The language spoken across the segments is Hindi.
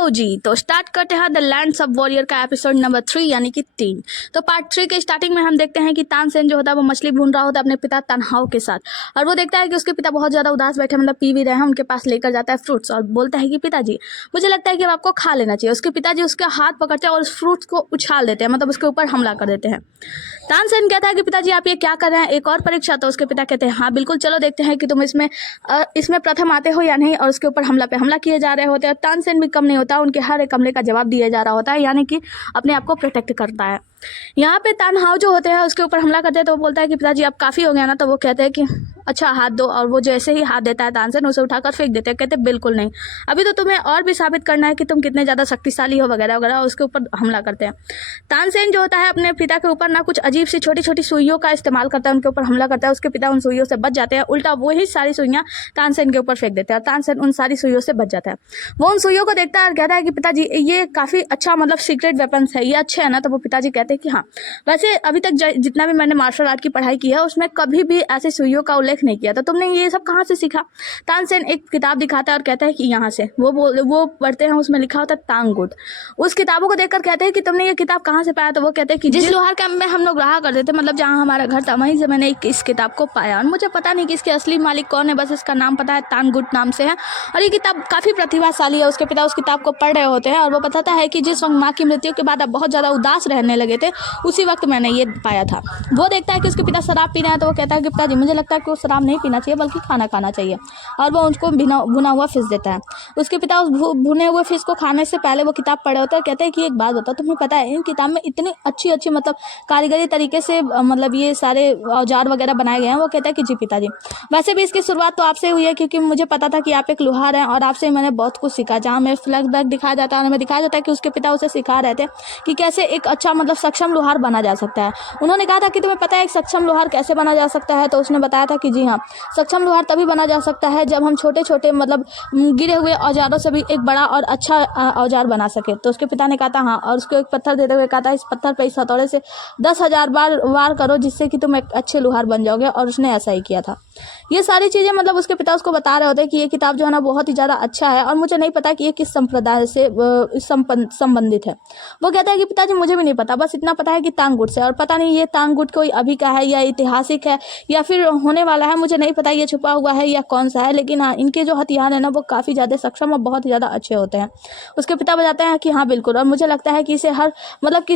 लो जी, तो स्टार्ट करते हैं द लैंड्स ऑफ वॉरियर का एपिसोड नंबर 3 यानी कि 3। तो पार्ट 3 के स्टार्टिंग में हम देखते हैं कि तानसेन जो होता है वो मछली भून रहा होता है अपने पिता तन्हाओ के साथ, और वो देखता है कि उसके पिता बहुत ज़्यादा उदास बैठे मतलब पी भी रहे हैं। उनके पास लेकर जाता है फ्रूट्स और बोलता है कि पिताजी मुझे लगता है कि अब आपको खा लेना चाहिए। उसके पिताजी उसका हाथ पकड़ते हैं और उस फ्रूट्स को उछाल देते हैं, मतलब उसके ऊपर हमला कर देते हैं। तानसेन कहता है कि पिताजी आप ये क्या कर रहे हैं, एक और परीक्षा? तो उसके पिता कहते हैं हाँ बिल्कुल, चलो देखते हैं कि तुम इसमें प्रथम आते हो या नहीं, और उसके ऊपर हमला पे हमला किए जा रहे होते हैं। तानसेन भी कम नहीं होता, उनके हर एक हमले का जवाब दिया जा रहा होता है, यानी कि अपने आप को प्रोटेक्ट करता है। यहाँ पे तन्हाओ जो होते हैं उसके ऊपर हमला करते हैं, तो वो बोलता है कि पिताजी अब काफ़ी हो गया ना। तो वो कहते हैं कि अच्छा हाथ दो, और वो जैसे ही हाथ देता है तानसेन उसे उठाकर फेंक देते हैं। कहते हैं बिल्कुल नहीं, अभी तो तुम्हें और भी साबित करना है कि तुम कितने ज़्यादा शक्तिशाली हो वगैरह वगैरह, उसके ऊपर हमला करते हैं। तानसेन जो होता है अपने पिता के ऊपर ना कुछ अजीब सी छोटी छोटी सुइयों का इस्तेमाल करता है, उनके ऊपर हमला करता है। उसके पिता उन सुइयों से बच जाते हैं, उल्टा वही सारी सुइयाँ तानसेन के ऊपर फेंक देते हैं और तानसेन उन सारी सुइयों से बच जाता है। वो उन सुइयों को देखता है और कहता है कि पिताजी ये काफ़ी अच्छा मतलब सीक्रेट वेपन्स है, ये अच्छे है ना? तो वो पिताजी कहते हैं कि हाँ, वैसे अभी तक जितना भी मैंने मार्शल आर्ट की पढ़ाई की है उसमें कभी भी ऐसे सुइयों का उल्लेख नहीं किया था, तुमने ये सब कहाँ से सीखा? तानसेन एक किताब दिखाता है और कहता है कि यहाँ से। वो पढ़ते हैं, उसमें लिखा होता है तांगुट। उस किताबों को देखकर कहते हैं कि तुमने ये किताब कहाँ से पाया? तो वो कहते हैं कि जिस लोहार कैंप में हम लोग रहा करते थे, मतलब जहाँ हमारा घर था, वहीं से मैंने इस किताब को पाया। और मुझे पता नहीं कि इसके असली मालिक कौन है, बस इसका नाम पता है तांगुट नाम से है, और ये किताब काफ़ी प्रतिभाशाली है। उसके पिता उस किताब को पढ़ रहे होते हैं और वो बताता है कि जिस वक्त माँ की मृत्यु के बाद आप बहुत ज़्यादा उदास रहने लगे थे, उसी वक्त मैंने ये पाया था। वो देखता है कि उसके पिता शराब पी रहे हैं, तो वो कहता है कि पिताजी मुझे लगता है कि वो शराब नहीं पीना चाहिए बल्कि खाना खाना चाहिए, और वो उनको भुना हुआ फिश देता है। उसके पिता उस भुने हुए फिश को खाने से पहले वो किताब पढ़े होते हैं। कहते हैं कि एक बात बताओ, तुम्हें पता है इन किताब में इतनी अच्छी अच्छी मतलब कारीगरी तरीके से मतलब ये सारे औजार वगैरह बनाए गए हैं। वो कहता है कि जी पिताजी, वैसे भी इसकी शुरुआत तो आपसे हुई है, क्योंकि मुझे पता था कि आप एक लोहार हैं और आपसे मैंने बहुत कुछ सीखा। जहाँ में फ्लैशबैक दिखाया जाता है, हमें दिखाया जाता है कि उसके पिता उसे सिखा रहे थे कि कैसे एक अच्छा मतलब सक्षम लोहार बना जा सकता है। उन्होंने कहा था कि तुम्हें पता है एक सक्षम लोहार कैसे बना जा सकता है? तो उसने बताया था कि जी हाँ, सक्षम लोहार तभी बना जा सकता है जब हम छोटे छोटे मतलब गिरे हुए औजारों से भी एक बड़ा और अच्छा औजार बना सके। तो उसके पिता ने कहा था हाँ, और उसको एक पत्थर देते हुए कहा था इस पत्थर पर इस हथौड़े से 10,000 बार वार करो जिससे कि तुम एक अच्छे लोहार बन जाओगे, और उसने ऐसा ही किया था। ये सारी चीज़ें मतलब उसके पिता उसको बता रहे होते हैं कि ये किताब जो है ना बहुत ही ज़्यादा अच्छा है, और मुझे नहीं पता कि ये किस संप्रदाय से संबंधित है। वो कहता है कि पिताजी मुझे भी नहीं पता, बस इतना पता है कि तांगुट से, और पता नहीं ये तांगुट कोई अभी का है या ऐतिहासिक है या फिर होने वाला है, मुझे नहीं पता ये छुपा हुआ है या कौन सा है, लेकिन हाँ इनके जो हथियार है ना वो काफ़ी ज़्यादा सक्षम और बहुत ही ज़्यादा अच्छे होते हैं। उसके पिता बताते हैं कि हाँ बिल्कुल, और मुझे लगता है कि इसे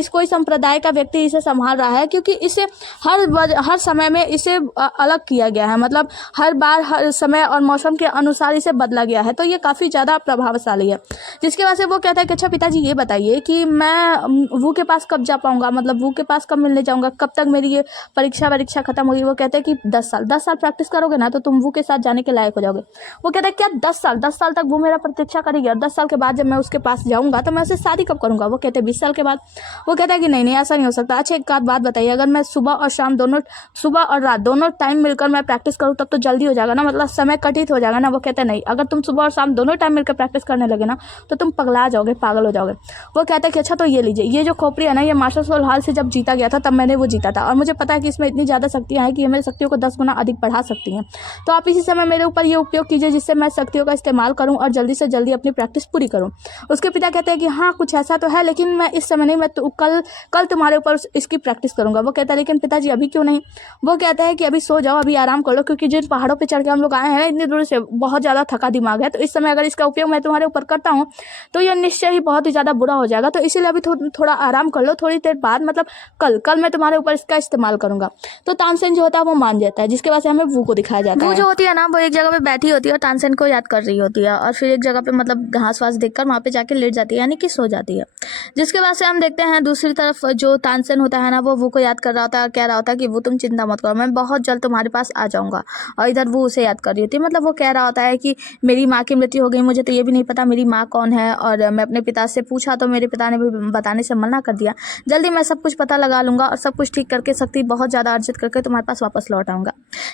कोई संप्रदाय का व्यक्ति इसे संभाल रहा है, क्योंकि इसे हर समय में इसे अलग किया गया है, मतलब हर बार हर समय और मौसम के अनुसार इसे बदला गया है, तो ये काफ़ी ज़्यादा प्रभावशाली है। जिसकी वजह से वो कहता है कि अच्छा पिताजी ये बताइए कि मैं वो के पास कब जा पाऊंगा, मतलब वो के पास कब मिलने जाऊंगा, कब तक मेरी ये परीक्षा खत्म होगी? वो कहते हैं कि 10 साल प्रैक्टिस करोगे ना तो तुम वो के साथ जाने के लायक हो जाओगे। वो कहता है क्या 10 साल तक वो मेरा प्रतीक्षा करेगी, और 10 साल के बाद जब मैं उसके पास जाऊंगा तो मैं उससे शादी कब करूंगा? वो कहते हैं 20 साल के बाद। वो कहता है कि नहीं ऐसा नहीं हो सकता। अच्छा एक बात बताइए, अगर मैं सुबह और रात दोनों टाइम मिलकर मैं प्रैक्टिस करूँ तब तो जल्दी हो जाएगा ना, मतलब समय कटित हो जाएगा ना? वो कहते हैं नहीं, अगर तुम सुबह और शाम दोनों टाइम मिलकर प्रैक्टिस करने लगे ना तो तुम पगला जाओगे, पागल हो जाओगे। वो कहता है कि अच्छा तो ये लीजिए, ये जो खोपड़ी है ना, ये मार्शल सोलहाल से जब जीता गया था तब मैंने वो जीता था, और मुझे पता है कि इसमें इतनी ज़्यादा शक्तियाँ हैं कि ये मेरी शक्तियों को 10 गुना अधिक बढ़ा सकती हैं। तो आप इसी समय मेरे ऊपर ये उपयोग कीजिए जिससे मैं शक्तियों का इस्तेमाल करूँ और जल्दी से जल्दी अपनी प्रैक्टिस पूरी करूँ। उसके पिता कहते हैं कि हाँ कुछ ऐसा तो है, लेकिन मैं इस समय नहीं, मैं तो कल तुम्हारे ऊपर इसकी प्रैक्टिस करूँगा। वो कहता है लेकिन पिताजी अभी क्यों नहीं? वो कहता है कि अभी सो जाओ, अभी आराम कर लो, क्योंकि जिन पहाड़ों पर चढ़ के हम लोग आए हैं ना इतनी दूर से, बहुत ज़्यादा थका दिमाग है, तो इस समय अगर इसका उपयोग मैं तुम्हारे ऊपर करता हूँ तो यह निश्चय ही बहुत ही ज़्यादा बुरा हो जाएगा, तो इसीलिए अभी थोड़ा आराम कर लो, थोड़ी देर बाद मतलब कल मैं तुम्हारे ऊपर इसका इस्तेमाल करूँगा। तो तानसेन जो होता है वो मान जाता है, जिसके वजह से हमें वू को दिखाया जाता है। वो जो होती है ना वो एक जगह पे बैठी होती है और तानसेन को याद कर रही होती है, और फिर एक जगह पे मतलब घास वास देखकर वहाँ पे जाके लेट जाती है, यानी कि सो जाती है। जिसके वजह से हम देखते हैं दूसरी तरफ जो तानसेन होता है ना वो को याद कर रहा होता है, कह रहा होता है कि वो तुम चिंता मत करो, मैं बहुत जल्द तुम्हारे पास आ जाऊँगा। और इधर वो उसे याद कर रही होती है, मतलब वो कह रहा होता है कि मेरी माँ की मृत्यु हो गई, मुझे तो ये भी नहीं पता मेरी माँ कौन है, और मैं अपने पिता से पूछा तो मेरे पिता ने भी बताने से मना कर दिया। जल्दी मैं सब कुछ पता लगा लूंगा और सब कुछ ठीक करके शक्ति बहुत ज़्यादा अर्जित करके तुम्हारे पास वापस लौट आऊँगा।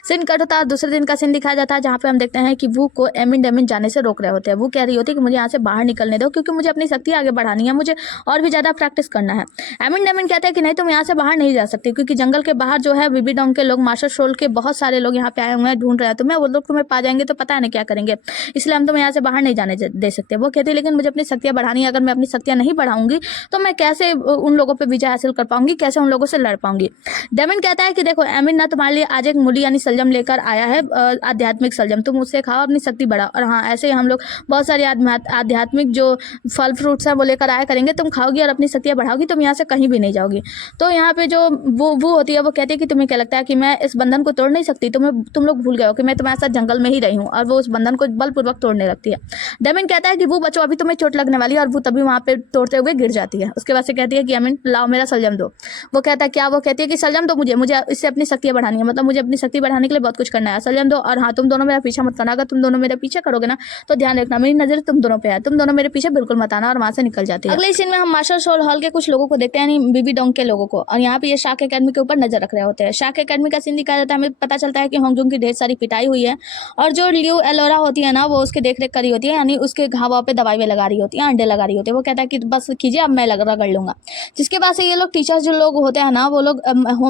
सीन कट होता है, दूसरे दिन का सीन दिखाया जाता है जहाँ पे हम देखते हैं कि वो को एमिन डेमिन जाने से रोक रहे होते हैं। वो कह रही होती है कि मुझे यहाँ से बाहर निकलने दो क्योंकि मुझे अपनी शक्ति आगे बढ़ानी है, मुझे और भी ज़्यादा प्रैक्टिस करना है। एमिन डेमिन कहते हैं कि नहीं, तुम यहाँ से बाहर नहीं जा सकती क्योंकि जंगल के बाहर जो है बीबी डोंग के लोग, मास्टर शोल के बहुत सारे लोग यहाँ पे आए हुए हैं, ढूंढ रहे हैं तुम्हें। वो लोग तुम्हें पा जाएंगे तो पता नहीं क्या करेंगे, इसलिए हम तुम्हें यहाँ से बाहर नहीं जाने दे सकते। वो कहती है लेकिन मुझे अपनी शक्तियाँ बढ़ानी है, अगर मैं अपनी शक्तियाँ नहीं बढ़ाऊंगी तो मैं कैसे उन लोगों पर विजय हासिल कर पाऊंगी, कैसे उन लोगों से लड़ पाऊंगी। डेमिन कहता है कि देखो एमिन ना तुम्हारे लिए आज एक मूली यानी सलजम लेकर आया है, आध्यात्मिक सलजम, तुम उससे खाओ, अपनी शक्ति बढ़ाओ। और हाँ, ऐसे ही हम लोग बहुत सारे आध्यात्मिक जो फल फ्रूट्स हैं वो लेकर आया करेंगे, तुम खाओगी और अपनी शक्तियाँ बढ़ाओगी, तुम यहाँ से कहीं भी नहीं जाओगी। तो यहाँ पे जो वो होती है वो कहती है कि तुम्हें क्या लगता है कि मैं इस बंधन को तोड़ नहीं सकती, तुम लोग भूल गए हो कि मैं तुम्हारे साथ जंगल में ही रही हूँ। और वो उस बंधन को बलपूर्वक तोड़ने लगती है। डेमिन कहता है कि वो बच्चों अभी तुम्हें चोट लगने वाली है, और वो तभी वहाँ पे तोड़ते हुए गिर जाती है। उसके बाद से कहती है कि एमिन लाओ मेरा सलजम दो। वो कहता है क्या? वो कहती है कि सलजम दो मुझे इससे अपनी शक्तियाँ बढ़ानी है, मतलब मुझे अपनी शक्ति बढ़ाने के लिए बहुत कुछ करना है, सलजम दो। और हाँ, तुम दोनों मेरा पीछा मत करना, अगर तुम दोनों मेरे पीछे करोगे ना तो ध्यान रखना मेरी नजर तुम दोनों पे है, तुम दोनों मेरे पीछे बिल्कुल मत आना। और वहां से निकल जाती है। अगले सीन में हम मार्शल शोल हॉल के कुछ लोगों को देखते हैं, यानी बीबी डोंग के लोगों को, और यहाँ पे ये शाक एकेडमी के ऊपर नजर रख रहे होते हैं। शाक एकेडमी का सीन दिखाया जाता है, हमें पता चलता है कि होंगजुंग की ढेर सारी पिटाई हुई है और जो लियू एलोरा होती है ना वो उसके देख रेख करी होती है, यानी उसके घावों पे दवाई लगा रही होती है, अंडे लगा रही होती है। वो कहता है कि बस कीजिए, अब मैं रगड़ लूंगा। जिसके बाद से ये लोग टीचर्स जो लोग होते हैं ना वो लोग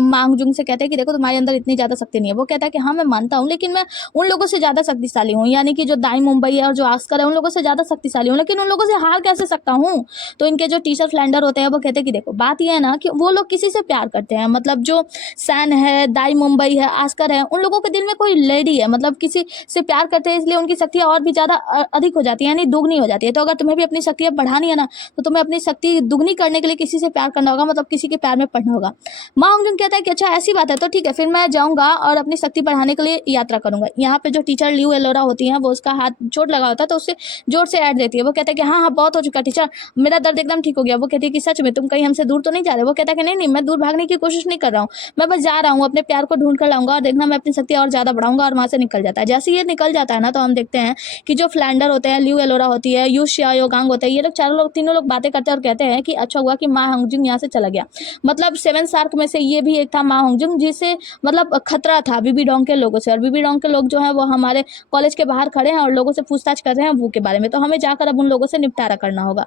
मांगजुंग से कहते हैं कि देखो तुम्हारे अंदर इतनी ज्यादा शक्ति नहीं है। वो कहता है कि हाँ मैं मानता हूँ, लेकिन मैं उन लोगों से ज्यादा शक्तिशाली हूँ, यानी कि जो दाई मुंबई है और जो आस्कर है उन लोगों से ज्यादा शक्तिशाली हूँ, लेकिन उन लोगों से हार कैसे सकता हूँ। तो इनके जो टीचर फ्लैंडर होते हैं वो कहते हैं कि देखो बात यह है ना कि वो लोग किसी से प्यार करते हैं, मतलब जो सैन है, दाई मुंबई है, आस्कर है, उन लोगों के दिल में कोई लेडी है, मतलब किसी से प्यार करते हैं, इसलिए उनकी शक्तियाँ और भी ज्यादा अधिक हो जाती है, यानी दुगनी हो जाती है। तो अगर तुम्हें भी अपनी शक्तियाँ बढ़ानी है ना तो तुम्हें अपनी शक्ति दुगनी करने के लिए किसी से प्यार करना होगा, मतलब किसी के प्यार में पड़ना होगा। माँ होंगजुंग कहता है कि अच्छा ऐसी बात है तो ठीक है, फिर मैं जाऊंगा और अपनी शक्ति बढ़ाने के लिए यात्रा करूंगा। यहाँ पे जो टीचर लियू एलोरा होती है वो उसका हाथ चोट लगा होता है तो उससे जोर से ऐड देती है। वो कहता है कि हाँ बहुत हो चुका टीचर, मेरा दर्द एकदम ठीक हो गया। वो कहती है कि सच में तुम कहीं हमसे दूर तो नहीं जा रहे? वो कहता है कि नहीं मैं दूर भागने की कोशिश नहीं कर रहा हूँ, मैं बस जा रहा हूँ, अपने प्यार को ढूंढ कर लाऊंगा और देखना मैं अपनी शक्ति और ज्यादा बढ़ाऊंगा। और वहां से निकल जाता है। जैसे ये निकल जाता है ना तो हम देखते हैं कि जो फ्लैंडर होते हैं, लियू एलोरा होती है, यू शियाओगांग होते हैं, ये लोग तीनों लोग बातें करते हैं और कहते हैं कि अच्छा हुआ कि माँ होंगजुंग यहाँ से चला गया। मतलब 7 शार्क में से ये भी एक था माँ होंगजुंग, जिसे मतलब खतरा था बीबी डोंग के लोगों से। और बीबी डोंग के लोग जो है वो हमारे कॉलेज के बाहर खड़े हैं और लोगों से पूछताछ कर रहे हैं वो के बारे में, तो हमें जाकर अब उन लोगों से निपटारा करना होगा।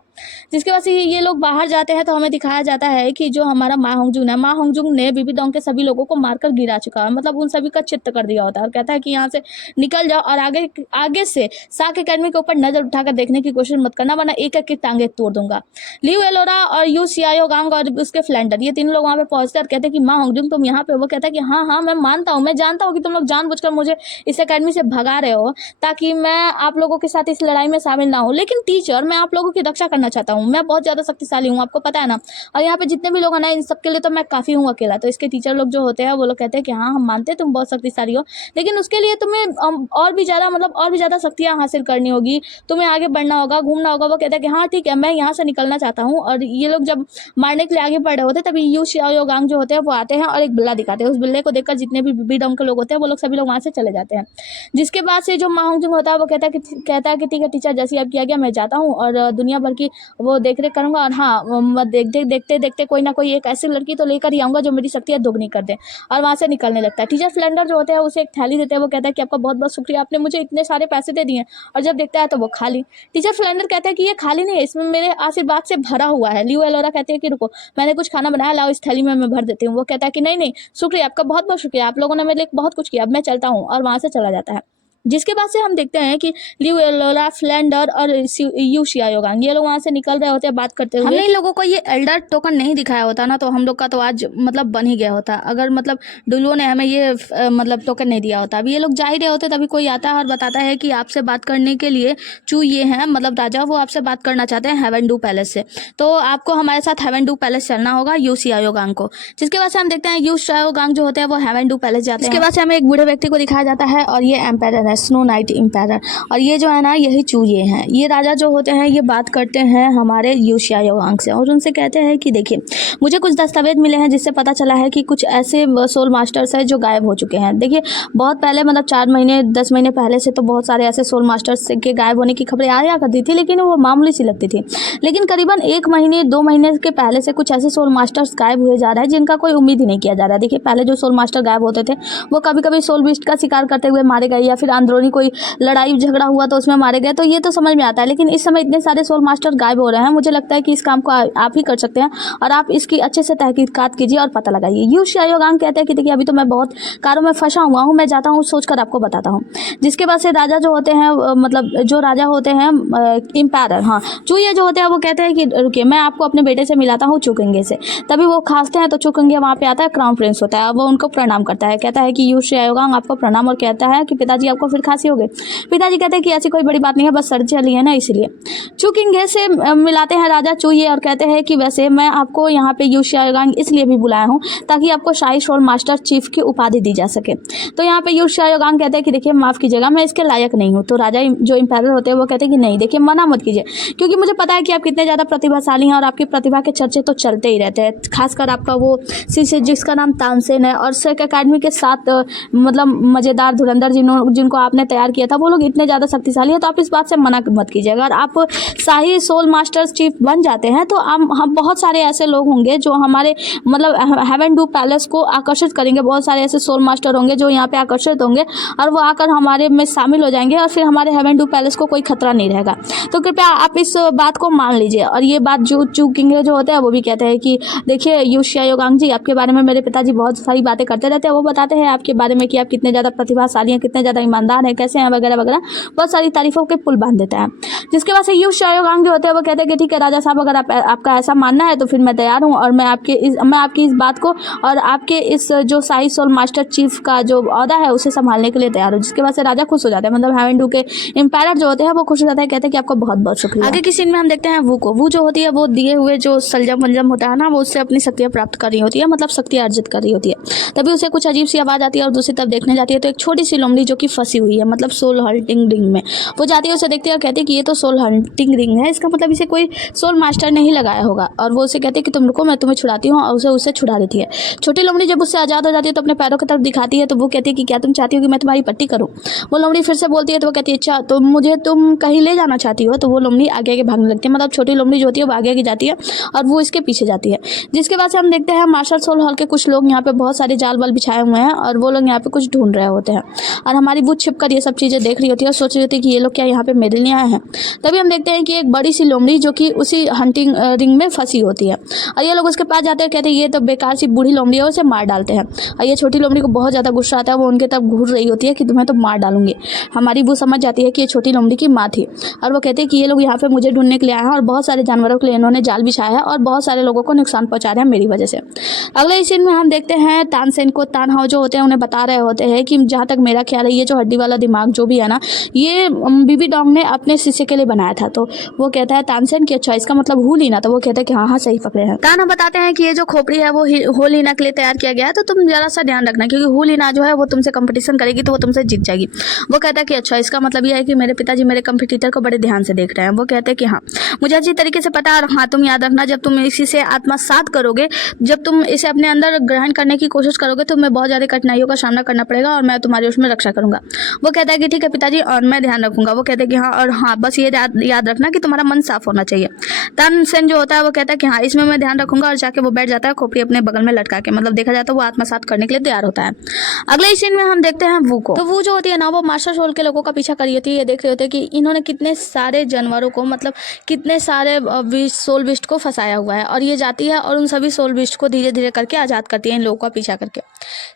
जिसके बाद से ये लोग बाहर जाते हैं तो हमें दिखाया जाता है कि जो हमारा माँ होंगजुंग है, माँ होंगजुंग ने बीबी डोंग के सभी लोगों को मारकर गिरा चुका है, मतलब उन सभी का चित्त कर दिया होता है और कहता है कि यहाँ से निकल जाओ और आगे से शाक एकेडमी के ऊपर नजर उठाकर देखने की कोशिश मत करना, वरना एक एक की टांगे तोड़ दूंगा। लियू एलोरा और यू शियाओगांग और उसके फ्लैंडर ये तीन लोग वहां पे पहुंचते और कहते हैं कि माँ होंगजुंग तुम यहाँ पे? वो कहता है कि हाँ मैं मानता हूँ, मैं जानता हूँ कि तुम लोग जानबूझकर मुझे इस एकेडमी से भगा रहे हो ताकि मैं आप लोगों के साथ इस लड़ाई में शामिल ना हो, लेकिन टीचर मैं आप लोगों की रक्षा करना चाहता हूँ, मैं बहुत ज्यादा शक्तिशाली हूँ, आपको पता है ना, और यहाँ पे जितने भी लोग हैं ना इन सबके लिए तो मैं काफी हूँ अकेला। तो इसके टीचर लोग जो होते हैं वो लोग कहते हैं कि हाँ हम मानते हैं तुम बहुत शक्तिशाली हो, लेकिन उसके लिए तुम्हें और भी ज्यादा शक्तियाँ हासिल करनी होगी, तुम्हें आगे बढ़ना होगा, घूमना होगा। वो कहता है कि हाँ ठीक है मैं यहाँ से निकलना चाहता हूँ। और ये लोग जब मारने के लिए आगे बढ़ रहे होते तभी यू शियाओगांग जो होते हैं वो आते हैं और एक बिल्ला दिखाते हैं। उस बिल्ले को देखकर जितने भी बीबी डोंग के लोग होते हैं वो लोग सभी लोग वहां से चले जाते हैं। जिसके बाद से जो माँ होंगजुंग होता है वो कहता है कि ठीक है टीचर, जैसे अब किया गया मैं जाता हूँ और दुनिया भर की वो देख रेख करूंगा, और हाँ देखते देखते कोई ना कोई एक ऐसी लड़की तो लेकर ही आऊंगा जो मेरी शक्तियाँ दोगुनी कर दे। और वहां से निकलने लगता है। टीचर फ्लैंडर जो होते हैं उसे एक थैली देते हैं। वो कहता है कि आपका बहुत बहुत शुक्रिया, आपने मुझे इतने सारे पैसे दे दिए। और जब देखता है तो वो खाली। टीचर फ्लैंडर कहते हैं कि ये खाली नहीं है, इसमें मेरे आशीर्वाद से भरा हुआ है। लियू एलोरा कहते हैं कि रुको मैंने कुछ खाना बनाया, लाओ इस थैली में मैं भर देती हूँ। वो कहता है कि नहीं शुक्रिया, आपका बहुत बहुत शुक्रिया, आप लोगों ने मेरे लिए बहुत कुछ किया, अब मैं चलता हूँ। और वहां से चला जाता है। जिसके बाद से हम देखते हैं कि लियू एलोरा, फ्लैंडर और यू शियाओगांग ये लोग वहां से निकल रहे होते हैं बात करते हुए। हमने इन लोगों को ये एल्डर टोकन नहीं दिखाया होता ना तो हम लोग का तो आज मतलब बन ही गया होता, अगर मतलब डुलुओ ने हमें ये मतलब टोकन नहीं दिया होता। अभी ये लोग जा ही रहे होते तभी कोई आता है और बताता है कि आपसे बात करने के लिए चू ये हैं, मतलब राजा, वो आपसे बात करना चाहते हैं हेवेंडू पैलेस से, तो आपको हमारे साथ हेवेंडू पैलेस चलना होगा यू शियाओगांग को। जिसके बाद से हम देखते हैं यू शियाओगांग जो होते हैं वो हेवेंडू पैलेस जाते हैं। इसके बाद से हमें एक बूढ़े व्यक्ति को दिखाया जाता है और ये एम्पायर है। है स्नो नाइट एम्पायर। और ये जो है ना यही चूये हैं। ये राजा जो होते हैं ये बात करते हैं हमारे यू शियाओगांग से और उनसे कहते हैं कि देखिए मुझे कुछ दस्तावेज मिले हैं जिससे पता चला है कि कुछ ऐसे सोल मास्टर्स हैं जो गायब हो चुके हैं। देखिए बहुत पहले मतलब 4 महीने 10 महीने पहले से तो बहुत सारे ऐसे सोल मास्टर्स के गायब होने की खबरें आया करती थी, लेकिन वो मामूली सी लगती थी। लेकिन करीबन 1 महीने 2 महीने के पहले से कुछ ऐसे सोल मास्टर्स गायब हुए जा रहे हैं जिनका कोई उम्मीद ही नहीं किया जा रहा है। देखिए पहले जो सोल मास्टर गायब होते थे वो कभी कभी सोल बीस्ट का शिकार करते हुए मारे गए या फिर अंदरूनी कोई लड़ाई झगड़ा हुआ तो उसमें मारे गए, तो ये तो समझ में आता है। लेकिन इस समय इतने सारे सोल मास्टर गायब हो रहे हैं, मुझे लगता है कि इस काम को आप ही कर सकते हैं और आप इसकी अच्छे से तहकीकात कीजिए और पता लगाइए। यू शियाओगांग कहते हैं कि देखिए अभी तो मैं बहुत कारों में फंसा हुआ हूँ, मैं जाता हूँ सोचकर आपको बताता हूँ। जिसके बाद से राजा जो होते हैं मतलब जो राजा होते हैं एम्पायर, हाँ चूये जो होते हैं वो कहते हैं कि रुकिए मैं आपको अपने बेटे से मिलाता हूँ चुकंगे से। तभी वो खांसते हैं तो चुकंगे वहाँ पे आता है, क्राउन प्रिंस होता है, वो उनको प्रणाम करता है, कहता है कि यू शियाओगांग आपको प्रणाम और कहता है कि पिताजी आपको फिर खांसी हो गई। पिताजी कहते हैं कि ऐसी कोई बड़ी बात नहीं है, बस सर्दी चली है ना इसलिए। चुकंगे से मिलाते हैं राजा चूये और कहते हैं कि वैसे मैं आपको यहाँ पे यू शियाओगांग इसलिए भी बुलाया हूँ ताकि आपको शाही सोल मास्टर चीफ की उपाधि दी जा सके। तो यहाँ पे यू शियाओगांग कहते हैं कि देखिए माफ़ कीजिएगा मैं इसके लायक नहीं हूँ। तो राजा जो एम्पायर होते हैं वो कहते हैं कि नहीं देखिए मना मत कीजिए, क्योंकि मुझे पता है कि आप कितने ज़्यादा प्रतिभाशाली हैं और आपकी प्रतिभा के चर्चे तो चलते ही रहते हैं। खासकर आपका वो शिष्य जिसका नाम तानसेन है और शेख अकेडमी के साथ मतलब मज़ेदार धुरंधर जिनको आपने तैयार किया था वो लोग इतने ज़्यादा शक्तिशाली है, तो आप इस बात से मना मत कीजिएगा। अगर आप शाही सोल मास्टर्स चीफ बन जाते हैं तो हम बहुत सारे ऐसे लोग होंगे जो हमारे मतलब हेवन डू पैलेस को आकर्षित करेंगे। बहुत सारे ऐसे सोल मास्टर होंगे जो यहाँ पे आकर्षित होंगे और वो आकर हमारे में शामिल हो जाएंगे और फिर हमारे हेवन डू पैलेस को कोई खतरा नहीं रहेगा। तो कृपया आप इस बात को मान लीजिए। और ये बात जो चुकंगे जो होते हैं वो भी कहते हैं कि देखिए यू शियाओगांग जी आपके बारे में मेरे पिताजी बहुत सारी बातें करते रहते हैं, वो बताते हैं आपके बारे में कि आप कितने ज़्यादा प्रतिभाशाली हैं, कितने ज़्यादा ईमानदार हैं, कैसे हैं वगैरह वगैरह, बहुत सारी तारीफों के पुल बांध देता है। जिसके बाद से यू शियाओगांग जो होते हैं वो कहते हैं कि ठीक है राजा साहब अगर आपका ऐसा मानना है तो फिर मैं तैयार हूँ और मैं आपकी इस बात को और आपके इस जो शाही सोल मास्टर चीफ का जो ओहदा है उसे संभालने के लिए तैयार हूँ। जिसके बाद से राजा खुश हो जाते हैं, मतलब हेवन डू के एम्पायर जो होते हैं वो खुश हो जाते हैं, कहते हैं कि आपको बहुत बहुत शुक्रिया। आगे की सीन में हम देखते हैं वो जो होती है वो दिए हुए जो सलजम वलजम होता है ना वो उससे अपनी शक्तियाँ प्राप्त कर रही होती है, मतलब शक्तियाँ अर्जित कर रही होती है। तभी उसे कुछ अजीब सी आवाज़ आती है और दूसरी तरफ देखने जाती है तो एक छोटी सी लोमड़ी जो कि फंसी हुई है मतलब सोल हंटिंग रिंग में, वो जाती है उसे देखती है और कहती है कि ये तो सोल हंटिंग रिंग है, इसका मतलब इसे कोई सोल मास्टर नहीं लगाया होगा। और वो उसे कहती है कि तुम रुको मैं तुम्हें छुड़ाती हूँ और उसे छुड़ा देती है। छोटी लोमड़ी जब उससे आज़ाद हो जाती है तो अपने पैरों की तरफ दिखाती है तो वो कहती है कि क्या तुम चाहती हो कि मैं तुम्हारी पट्टी करूँ। वो लोमड़ी फिर से बोलती है तो वो कहती है अच्छा तो मुझे तुम कहीं ले जाना चाहती हो। तो वो लोमड़ी आगे आगे भागने लगती है, मतलब छोटी लोमड़ी जो होती है वो आगे आगे जाती है और वो इसके पीछे जाती है। जिसके बाद से हम देखते हैं मार्शल सोल हॉल के कुछ लोग यहाँ पे बहुत सारे जाल वाल बिछाए हुए हैं और वो लोग यहाँ पे कुछ ढूंढ रहे होते हैं और हमारी बुत छिप कर ये सब चीज़ें देख रही होती है और सोच रही होती है कि ये लोग क्या यहाँ पे मेरे लिए आए हैं। तभी हम देखते हैं कि एक बड़ी सी लोमड़ी जो कि उसी हंटिंग रिंग में फंसी होती है और ये लोग उसके पास जाते हैं, कहते हैं ये तो बेकार सी बूढ़ी लोमड़ी है, उसे मार डालते हैं। और ये छोटी लोमड़ी को बहुत ज़्यादा गुस्सा आता है, वो उनके तरफ घूर रही होती है कि तुम्हें तो मार डालूंगी। हमारी बुत समझ जाती है कि ये छोटी लोमड़ी की माँ थी और वो कहते हैं कि ये लोग यहाँ पे मुझे ढूंढने के लिए आए हैं और बहुत सारे जानवरों के लिए इन्होंने जाल बिछाया है और बहुत सारे लोगों को नुकसान पहुँचा रहे हैं मेरी वजह से। अगले सीन में हम देखते हैं तानसेन को तानहाओ जो होते हैं उन्हें बता रहे होते हैं कि जहाँ तक मेरा ख्याल है ये जो हड्डी वाला दिमाग जो भी है ना ये बीबी डोंग ने अपने शिष्य के लिए बनाया था। तो वो कहता है तानसेन कि अच्छा इसका मतलब हूलीना। तो वो कहता है कि हाँ सही पकड़े हैं। ताना बताते हैं कि ये जो खोपड़ी है वो हूलीना के लिए तैयार किया गया है, तो तुम जरा सा ध्यान रखना क्योंकि हूलीना जो है वो तुमसे कंपटीशन करेगी तो वो तुमसे जीत जाएगी। वो कहता है कि अच्छा इसका मतलब यह है कि मेरे पिताजी मेरे कंपटीटर को बड़े ध्यान से देख रहे हैं। वो कहते हैं कि हाँ मुझे अच्छी तरीके से पता है और हाँ तुम याद रखना जब तुम इसी से आत्मसात करोगे, जब तुम इसे अपने अंदर ग्रहण करने की कोशिश करोगे तो तुम्हें बहुत ज़्यादा कठिनाइयों का सामना करना पड़ेगा और मैं तुम्हारी उसमें रक्षा करूंगा। वो कहता है कि ठीक है पिताजी और मैं ध्यान रखूंगा। वो कहते हैं कि हाँ और हाँ बस ये याद रखना कि तुम्हारा मन साफ होना चाहिए। तानसेन जो होता है वो कहता है कि हाँ इसमें मैं ध्यान रखूंगा और जाके वो बैठ जाता है खोपड़ी अपने बगल में लटका के, मतलब देखा जाता है वो आत्मसात करने के लिए तैयार होता है। अगले सीन में हम देखते हैं वू को। तो वो जो होती है ना वो मास्टर सोल के लोगों का पीछा करी होती है, ये देख रहे होते हैं कि इन्होंने कितने सारे जानवरों को मतलब कितने सारे सोल बिस्ट को फंसाया हुआ है और ये जाती है और उन सभी सोल बिस्ट को धीरे धीरे करके आज़ाद करती है इन लोगों का पीछा करके।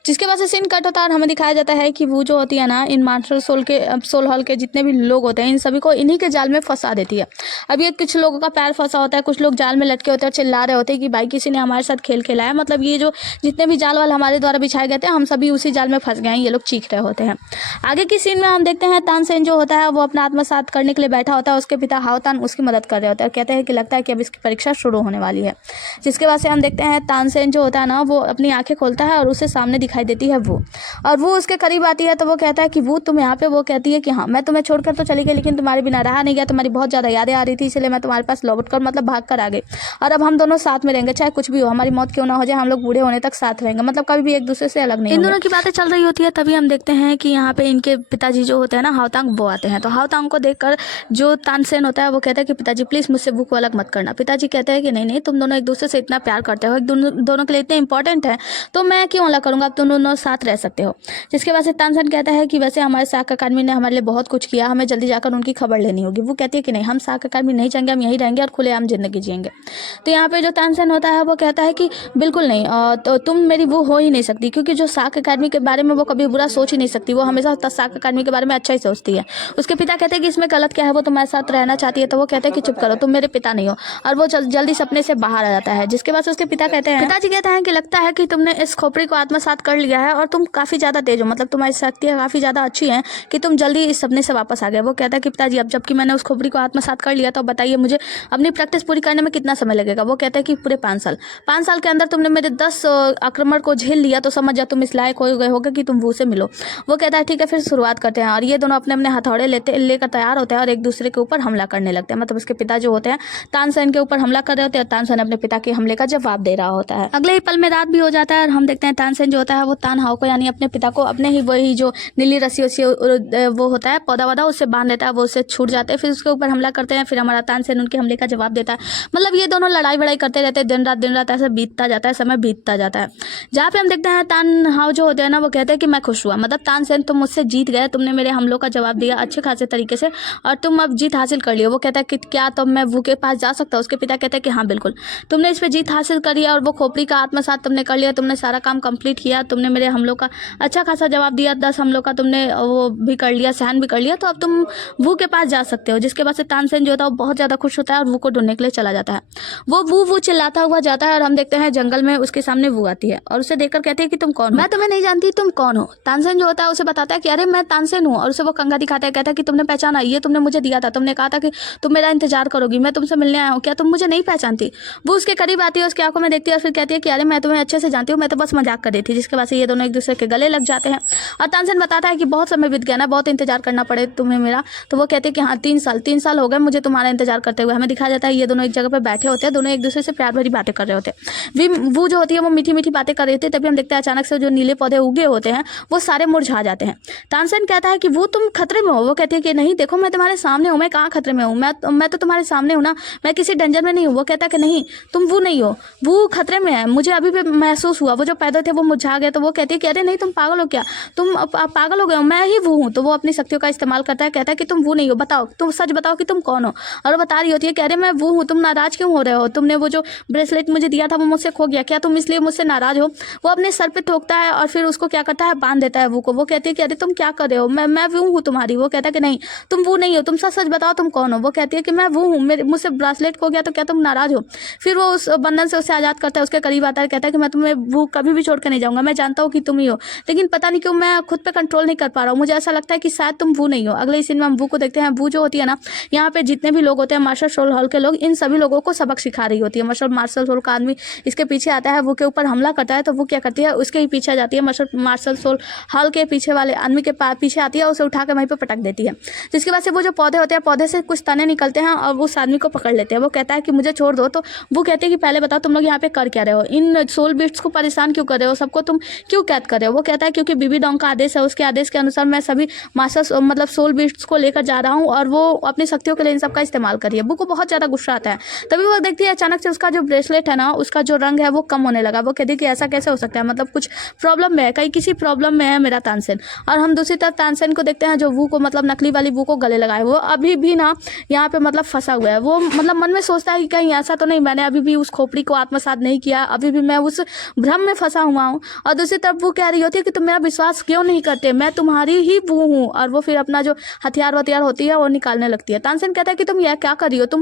जिसके बाद से सीन कट होता है और हमें दिखाया जाता है कि वो जो होती है ना इन मास्टर सोल हॉल के जितने भी लोग होते हैं इन सभी को इन्हीं के जाल में फंसा देती है। अब ये कुछ लोगों का पैर फंसा होता है, कुछ लोग जाल में लटके होते हैं, चिल्ला रहे होते हैं कि भाई किसी ने हमारे साथ खेल खेला है, मतलब ये जो जितने भी जाल वाल हमारे द्वारा बिछाए गए थे हम सभी उसी जाल में फंस गए हैं, ये लोग चीख रहे होते हैं। आगे की सीन में हम देखते हैं तानसेन जो होता है वो अपना आत्मसात करने के लिए बैठा होता है, उसके पिता हाओतान उसकी मदद कर रहे होते हैं, कहते हैं कि लगता है कि अब इसकी परीक्षा शुरू होने वाली है। जिसके बाद से हम देखते हैं तानसेन जो होता है ना वो अपनी आंखें खोलता है और उसे सामने दिखाई देती है वो, और वो उसके करीब आती है तो वो कहता है कि वो तुम यहाँ पे, वो कहती है कि हाँ मैं तुम्हें छोड़कर तो चली गई लेकिन तुम्हारे बिना रहा नहीं गया, तुम्हारी बहुत ज़्यादा यादें आ रही थी इसलिए मैं तुम्हारे पास लौट कर मतलब भाग कर आ गई, और अब हम दोनों साथ में रहेंगे, चाहे कुछ भी हो, हमारी मौत क्यों ना हो जाए, हम लोग बूढ़े होने तक साथ रहेंगे, मतलब कभी भी एक दूसरे से अलग नहीं। इन दोनों की बातें चल रही होती है, तभी हम देखते हैं कि यहाँ पे इनके पिताजी जो होते हैं ना हाओतांग, वो आते हैं। तो हाओतांग को देखकर जो तानसेन होता है वो कहता है कि पिताजी प्लीज़ मुझसे वो को अलग मत करना। पिताजी कहते हैं कि नहीं नहीं, तुम दोनों एक दूसरे से इतना प्यार करते हो, एक दोनों के लिए इतने इंपॉर्टेंट है तो मैं क्यों अलग करूँगा, अब तुम दोनों साथ रह सकते हो। जिसके बाद से तानसेन कहता है कि वैसे हमारे साक अकादमी ने हमारे लिए बहुत कुछ किया, हमें जल्दी जाकर उनकी खबर लेनी होगी। वो कहती है कि नहीं, हम साक अकादमी नहीं जाएंगे, हम यहीं रहेंगे और खुलेआम जिंदगी जिएंगे। तो यहाँ पे जो तानसेन होता है वो कहता है कि बिल्कुल नहीं, तो तुम मेरी वो हो ही नहीं सकती, क्योंकि जो साक अकादमी के बारे में वो कभी बुरा सोच ही नहीं सकती, वो हमेशा साक अकादमी के बारे में अच्छा ही सोचती है। उसके पिता कहते हैं कि इसमें गलत क्या है, वो तुम्हारे साथ रहना चाहती है। तो वो कहते हैं कि चुप करो, तुम मेरे पिता नहीं हो, और वो जल्दी सपने से बाहर आ जाता है। जिसके बाद उसके पिताजी कहते हैं कि लगता है कि तुमने इस खोपड़ी को आत्मसात कर लिया है और तुम काफी ज्यादा तेज हो, मतलब तुम्हारी शक्तियां काफी ज्यादा अच्छी हैं कि तुम जल्दी इस सपने से वापस आ गए। वो कहता है कि पिताजी अब जबकि मैंने उस खोपड़ी को आत्मसात कर लिया तो बताइए मुझे अपनी प्रैक्टिस पूरी करने में कितना समय लगेगा। वो कहता है कि पूरे 5 साल। 5 साल के अंदर तुमने मेरे 10 आक्रमण को झेल लिया तो समझ जा तुम इस लायक हो गए होगे कि तुम वो से मिलो। वो कहता है ठीक है फिर शुरुआत करते हैं, और ये दोनों अपने अपने हथौड़े लेकर तैयार होते हैं और एक दूसरे के ऊपर हमला करने लगते हैं। मतलब उसके पिता जो होते हैं तानसेन के ऊपर हमला कर रहे होते हैं और तानसेन अपने पिता के हमले का जवाब दे रहा होता है। अगले ही पल में रात भी हो जाता है और हम देखते हैं तानसेन जो होता है वो तान हाओ को यानी अपने पिता को अपने ही वही जो नीली रस्सी से वो होता है पौधा वादा उससे बांध देता है, वो उससे छूट जाते हैं, फिर उसके ऊपर हमला करते हैं। फिर हमारा तानसेन उनके हमले का जवाब देता है। मतलब ये दोनों लड़ाई वड़ाई करते रहते हैं दिन रात ऐसे बीतता जाता है, समय बीतता जाता है। जहाँ पे हम देखते हैं तान हाओ जो होते हैं ना वो कहते हैं कि मैं खुश हुआ, मतलब तानसेन तुम मुझसे जीत गए, तुमने मेरे हमलों का जवाब दिया अच्छे खासे तरीके से और तुम अब जीत हासिल कर लियो। वो कहता है कि क्या तो मैं वो के पास जा सकता हूँ। उसके पिता कहते हैं कि हाँ बिल्कुल, तुमने इस पे जीत हासिल करी और वो खोपड़ी का आत्मसात तुमने कर लिया, तुमने सारा काम कंप्लीट किया, तुमने मेरे हमलों का अच्छा खासा जवाब दिया, 10 हमलों का तुमने वो भी कर लिया, सहन भी कर लिया, तो अब तुम वो के पास जा सकते हो। जिसके बाद से तानसेन जो होता है वो बहुत ज़्यादा खुश होता है और वो को ढूंढने के लिए चला जाता है। वो चिल्लाता हुआ जाता है और हम देखते हैं जंगल में उसके सामने वो आती है और उसे देखकर कहती है कि तुम कौन हो, मैं तुम्हें नहीं जानती, तुम कौन हो। तानसेन जो होता है उसे बताता है कि अरे मैं तानसेन हूँ, और उसे वो कंघा दिखाता है, कहता है कि तुमने पहचाना, ये तुमने मुझे दिया था, तुमने कहा था कि तुम मेरा इंतजार करोगी, मैं तुमसे मिलने आया हूँ, क्या तुम मुझे नहीं पहचानती। वो उसके करीब आती है, उसकी आंखों में देखती है और फिर कहती है कि अरे मैं तुम्हें अच्छे से जानती हूँ, मैं तो बस मजाक कर रही थी। जिसके बाद से ये दोनों एक दूसरे के गले लग जाते हैं और तानसेन बताता है कि बहुत समय बीत गया ना, बहुत इंतजार करना पड़े तुम्हें मेरा। तो वो कहते हैं कि हाँ 3 साल हो गए मुझे तुम्हारा इंतजार करते हुए। हमें दिखाया जाता है ये दोनों एक जगह पर बैठे होते हैं, दोनों एक दूसरे से प्यार भरी बातें कर रहे होते हैं। वो जो होती है वो मीठी मीठी बातें कर रही होती है। तभी हम देखते हैं अचानक से जो नीले पौधे उगे होते हैं वो सारे मुरझा जाते हैं। तानसेन कहता है कि वो तुम खतरे में हो। वो कहती है कि नहीं देखो मैं तुम्हारे सामने हूँ, मैं कहाँ खतरे में हूँ, मैं तो तुम्हारे सामने हूँ ना, मैं किसी डेंजर में नहीं हूँ। वो कहता है कि नहीं तुम वो नहीं हो, वो खतरे में है, मुझे अभी भी महसूस हुआ, वो जो पैदा थे वो मुरझा गए। तो वो कहती है कि अरे नहीं तुम पागल हो क्या, तुम पागल हो गए हो, मैं ही वो हूँ। तो वो अपनी शक्तियों का इस्तेमाल करता है, कहता है कि तुम वो नहीं हो, बताओ तुम सच बताओ कि तुम कौन हो। और वो बता रही होती है कि अरे मैं वो हूँ, तुम नाराज क्यों हो रहे हो, तुमने वो जो ब्रेसलेट मुझे दिया था वो मुझसे खो गया, क्या तुम इसलिए मुझसे नाराज हो। वो अपने सर पे ठोकता है और फिर उसको क्या करता है बांध देता है वो को। वो कहती है कि अरे तुम क्या कर रहे हो, मैं वो हूँ तुम्हारी। वो कहता है कि नहीं तुम वो नहीं हो, तुम सच बताओ तुम कौन हो। वो कहती है कि मैं वो हूँ, मेरे मुझसे ब्रेसलेट खो गया तो क्या तुम नाराज हो। फिर वो उस बंधन से उसे आजाद करता है, उसके करीब आता है, कहता है कि मैं तुम्हें वो कभी भी छोड़ कर नहीं जाऊंगा, मैं जानता हूँ कि तुम ही हो, लेकिन पता नहीं क्यों मैं खुद पे कंट्रोल नहीं कर पा रहा हूँ, मुझे ऐसा लगता है कि शायद तुम वो नहीं हो। अगले सीन में हम वो को देखते हैं। वो जो होती है ना यहाँ पे जितने भी लोग होते हैं मार्शल सोल हॉल के लोग, इन सभी लोगों को सबक सिखा रही होती है। मार्शल सोल का आदमी इसके पीछे आता है, वो के ऊपर हमला करता है, तो वो क्या करती है उसके ही पीछे जाती है, मार्शल सोल हॉल के पीछे वाले आदमी के पीछे आती है, उसे उठा के वहीं पे पटक देती है। जिसकी वजह से वो जो पौधे होते हैं पौधे से कुछ तने निकलते हैं और उस आदमी को पकड़ लेते हैं। वो कहता है कि मुझे छोड़ दो। तो वो कहते हैं कि पहले बताओ तुम लोग यहाँ पे कर क्या रहे हो, इन सोल बीट्स को परेशान क्यों कर रहे हो, सबको तुम क्यों कैद कर रहे हो। वो कहता है क्योंकि बीबी डोंग का आदेश है, उसके आदेश के अनुसार मैं सभी मास्टर मतलब सोल बीट्स को लेकर जा रहा हूँ और वो अपनी शक्तियों के लिए इन सबका इस्तेमाल करिए। वो को बहुत ज़्यादा गुस्सा आता है। तभी वो देखती है अचानक से उसका जो ब्रेसलेट है ना उसका जो रंग है वो कम होने लगा। वो कहती है कि ऐसा कैसे हो सकता है, मतलब कुछ प्रॉब्लम में है, कहीं किसी प्रॉब्लम में है मेरा तानसेन। और हम दूसरी तरफ तानसेन को देखते हैं जो वो को मतलब नकली वाली वो को गले लगाए, वो अभी भी ना यहाँ पे मतलब फंसा हुआ है। वो मतलब मन में सोचता है कि कहीं ऐसा तो नहीं मैंने अभी भी उस खोपड़ी को आत्मसात नहीं किया, अभी भी मैं उस भ्रम में फंसा हुआ हूँ। और दूसरी तरफ वो कह रही होती है कि तुम मेरा विश्वास क्यों नहीं करते, मैं तुम्हारी ही वो हूँ। और वो फिर अपना जो हथियार होती है वो निकालने लगती है। तानसेन कहता है कि तुम यह क्या कर रही हो, तुम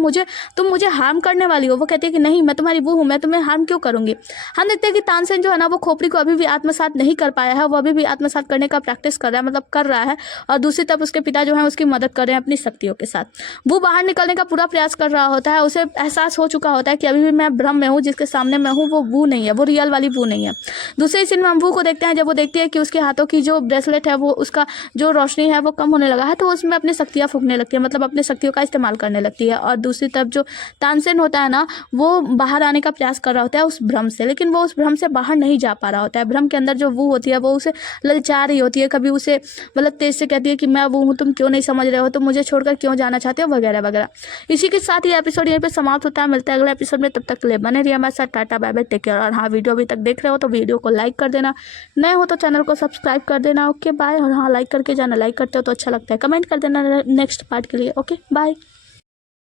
मुझे हार्म करने वाली हो। वो कहती है कि नहीं मैं तुम्हारी वो हूँ, मैं तुम्हें हार्म क्यों करूंगी। हम देखते हैं कि तानसेन जो है ना वो खोपड़ी को अभी भी आत्मसात नहीं कर पाया है, वो अभी भी आत्मसात करने का प्रैक्टिस कर रहा है, मतलब कर रहा है। और दूसरी तरफ उसके पिता जो है उसकी मदद कर रहे हैं अपनी शक्तियों के साथ। वो बाहर निकलने का पूरा प्रयास कर रहा होता है, उसे एहसास हो चुका होता है कि अभी भी मैं भ्रम में हूँ, जिसके सामने मैं हूँ वो नहीं है, वो रियल वाली वो नहीं है। दूसरे सीन में हम वो को देखते हैं जब वो देखती है कि उसके हाथों की जो ब्रेसलेट है वो उसका जो रोशनी है वो कम होने लगा है, तो उसमें अपनी शक्तियाँ फूंकने लगती है, मतलब अपनी शक्तियों का इस्तेमाल करने लगती है। और दूसरी तरफ जो तानसेन होता है ना, वो बाहर आने का प्रयास कर रहा होता है उस भ्रम से, लेकिन वो उस भ्रम से बाहर नहीं जा पा रहा होता है। भ्रम के अंदर जो वो होती है वो उसे ललचा रही होती है, कभी उसे मतलब तेज से कहती है कि मैं वो हूँ, तुम क्यों नहीं समझ रहे हो, तुम मुझे छोड़कर क्यों जाना चाहते हो, वगैरह वगैरह। इसी के साथ ये एपिसोड यहीं पे समाप्त होता है। मिलता है अगले एपिसोड में, तब तक के लिए बने रहिए हमारे साथ। Tata bye bye, take care. और हाँ, वीडियो अभी तक देख रहे हो तो वीडियो को लाइक कर देना, नए हो तो चैनल को सब्सक्राइब कर देना। Okay bye. और हाँ, लाइक करके जाना, लाइक करते हो तो अच्छा लगता है। कमेंट कर देना नेक्स्ट पार्ट के लिए। Okay bye.